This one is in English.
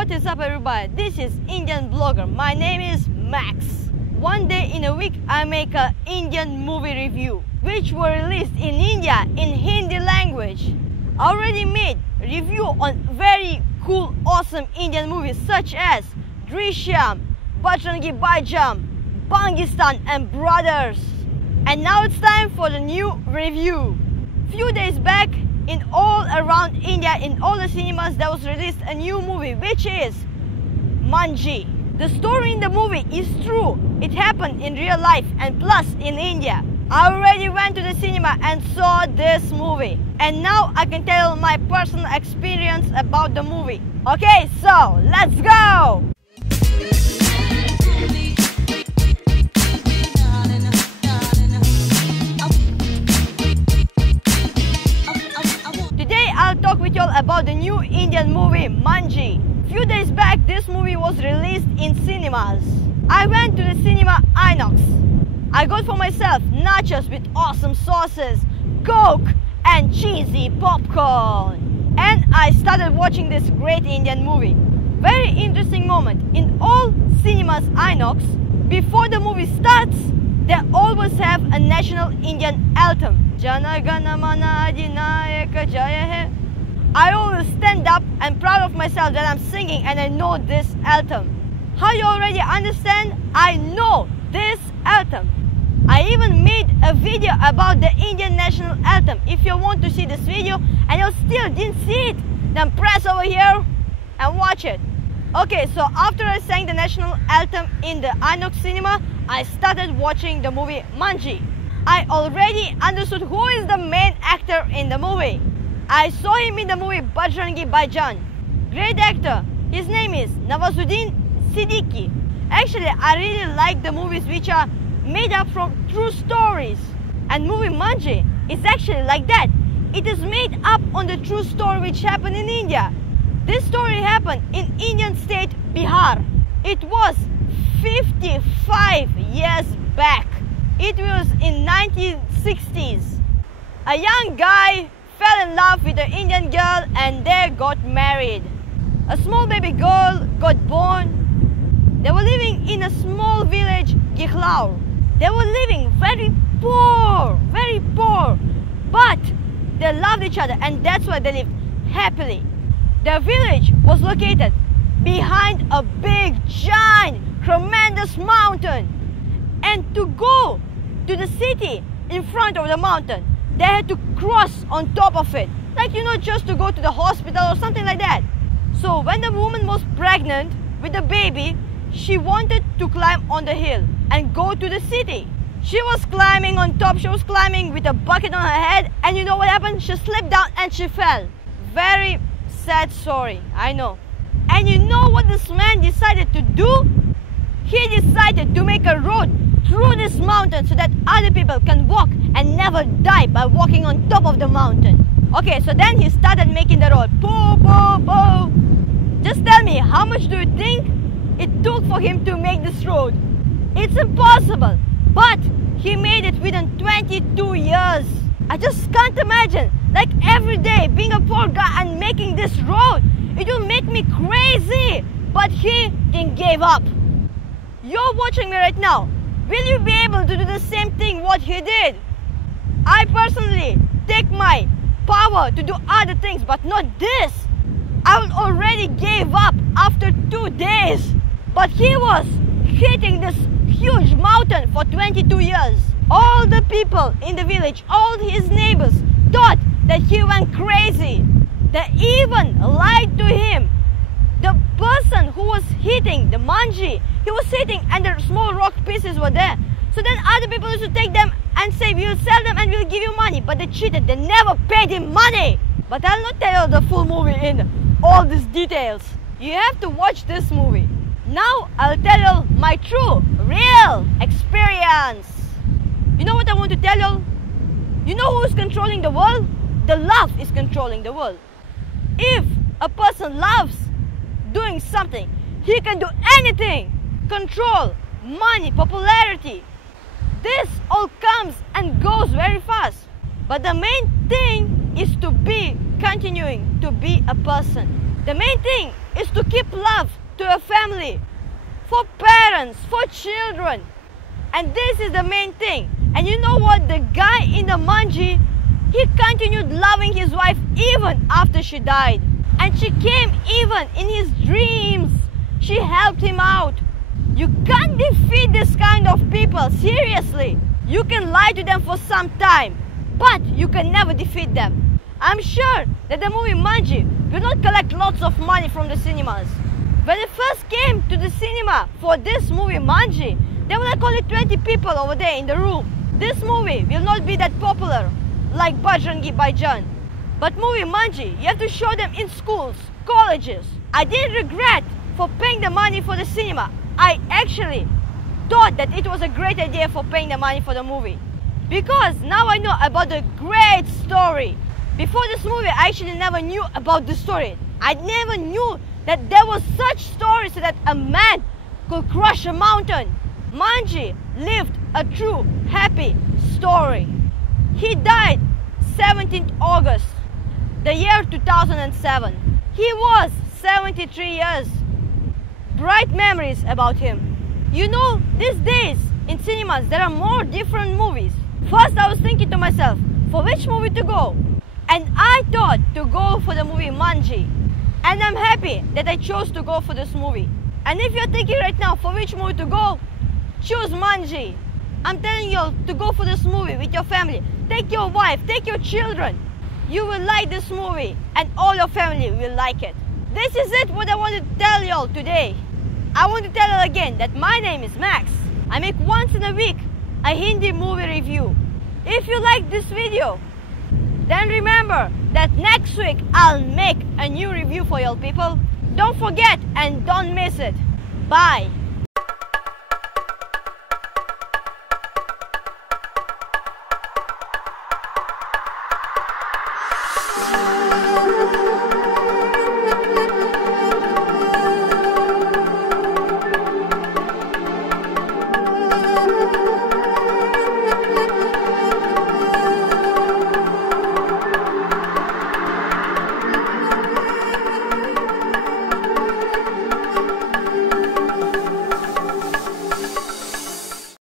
What is up, everybody? This is Indian blogger. My name is Max. One day in a week I make an Indian movie review which were released in India in Hindi language. I already made review on very cool, awesome Indian movies such as Drishyam, Bajrangi Bhaijaan, Pakistan and Brothers. And now it's time for the new review. Few days back, in all around India, in all the cinemas, there was released a new movie which is Manjhi. The story in the movie is true. It happened in real life and plus in India. I already went to the cinema and saw this movie. And now I can tell my personal experience about the movie. Okay, so let's go! I'll talk with y'all about the new Indian movie Manjhi. Few days back, this movie was released in cinemas. I went to the cinema Inox. I got for myself nachos with awesome sauces, Coke and cheesy popcorn. And I started watching this great Indian movie. Very interesting moment. In all cinemas Inox, before the movie starts, they always have a national Indian anthem. Jana Gana Mana Adinayaka Jaya Hai. I always stand up and proud of myself that I'm singing and I know this anthem. How you already understand? I know this anthem. I even made a video about the Indian national anthem. If you want to see this video and you still didn't see it, then press over here and watch it. Okay, so after I sang the national anthem in the Inox cinema, I started watching the movie Manjhi. I already understood who is the main actor in the movie. I saw him in the movie Bajrangi Bhaijaan. Great actor. His name is Nawazuddin Siddiqui. Actually, I really like the movies which are made up from true stories. And movie Manjhi is actually like that. It is made up on the true story which happened in India. This story happened in Indian state Bihar. It was 55 years back. It was in 1960s. A young guy fell in love with an Indian girl and they got married. A small baby girl got born. They were living in a small village, Gikhlaur. They were living very poor, but they loved each other and that's why they lived happily. Their village was located behind a big, giant, tremendous mountain. And to go to the city in front of the mountain, they had to cross on top of it. Like, you know, just to go to the hospital or something like that. So when the woman was pregnant with the baby, she wanted to climb on the hill and go to the city. She was climbing on top, she was climbing with a bucket on her head, and you know what happened? She slipped down and she fell. Very sad story, I know. And you know what this man decided to do? He decided to make a road through this mountain so that other people can walk and never die by walking on top of the mountain. Okay, so then he started making the road. Boo, boo, boo. Just tell me, how much do you think it took for him to make this road? It's impossible. But he made it within 22 years. I just can't imagine, like every day being a poor guy and making this road. It will make me crazy. But he didn't give up. You're watching me right now. Will you be able to do the same thing what he did? I personally take my power to do other things, but not this. I would already gave up after 2 days. But he was hitting this huge mountain for 22 years. All the people in the village, all his neighbors, thought that he went crazy. They even lied to him. The person who was hitting the Manjhi, he was sitting and the small rock pieces were there. So then other people used to take them and say, we'll sell them and we'll give you money. But they cheated, they never paid him money. But I'll not tell you the full movie in all these details. You have to watch this movie. Now I'll tell you my true, real experience. You know what I want to tell you? You know who is controlling the world? The love is controlling the world. If a person loves doing something, he can do anything. Control, money, popularity. This all comes and goes very fast. But the main thing is to be continuing to be a person. The main thing is to keep love to a family, for parents, for children. And this is the main thing. And you know what? The guy in the Manjhi, he continued loving his wife even after she died. And she came even in his dreams. She helped him out. You can't defeat this kind of people, seriously. You can lie to them for some time, but you can never defeat them. I'm sure that the movie Manjhi will not collect lots of money from the cinemas. When I first came to the cinema for this movie Manjhi, there were like only 20 people over there in the room. This movie will not be that popular like Bajrangi Bhaijaan. But movie Manjhi, you have to show them in schools, colleges. I didn't regret for paying the money for the cinema. I actually thought that it was a great idea for paying the money for the movie. Because now I know about the great story. Before this movie, I actually never knew about the story. I never knew that there was such story so that a man could crush a mountain. Manjhi lived a true happy story. He died 17th August, the year 2007. He was 73 years. Bright memories about him. You know, these days in cinemas there are more different movies. First I was thinking to myself, for which movie to go? And I thought to go for the movie Manjhi. And I'm happy that I chose to go for this movie. And if you're thinking right now for which movie to go, choose Manjhi. I'm telling you to go for this movie with your family. Take your wife, take your children. You will like this movie and all your family will like it. This is it what I want to tell you all today. I want to tell you again that my name is Max. I make once in a week a Hindi movie review. If you like this video, then remember that next week I'll make a new review for you all people. Don't forget and don't miss it. Bye.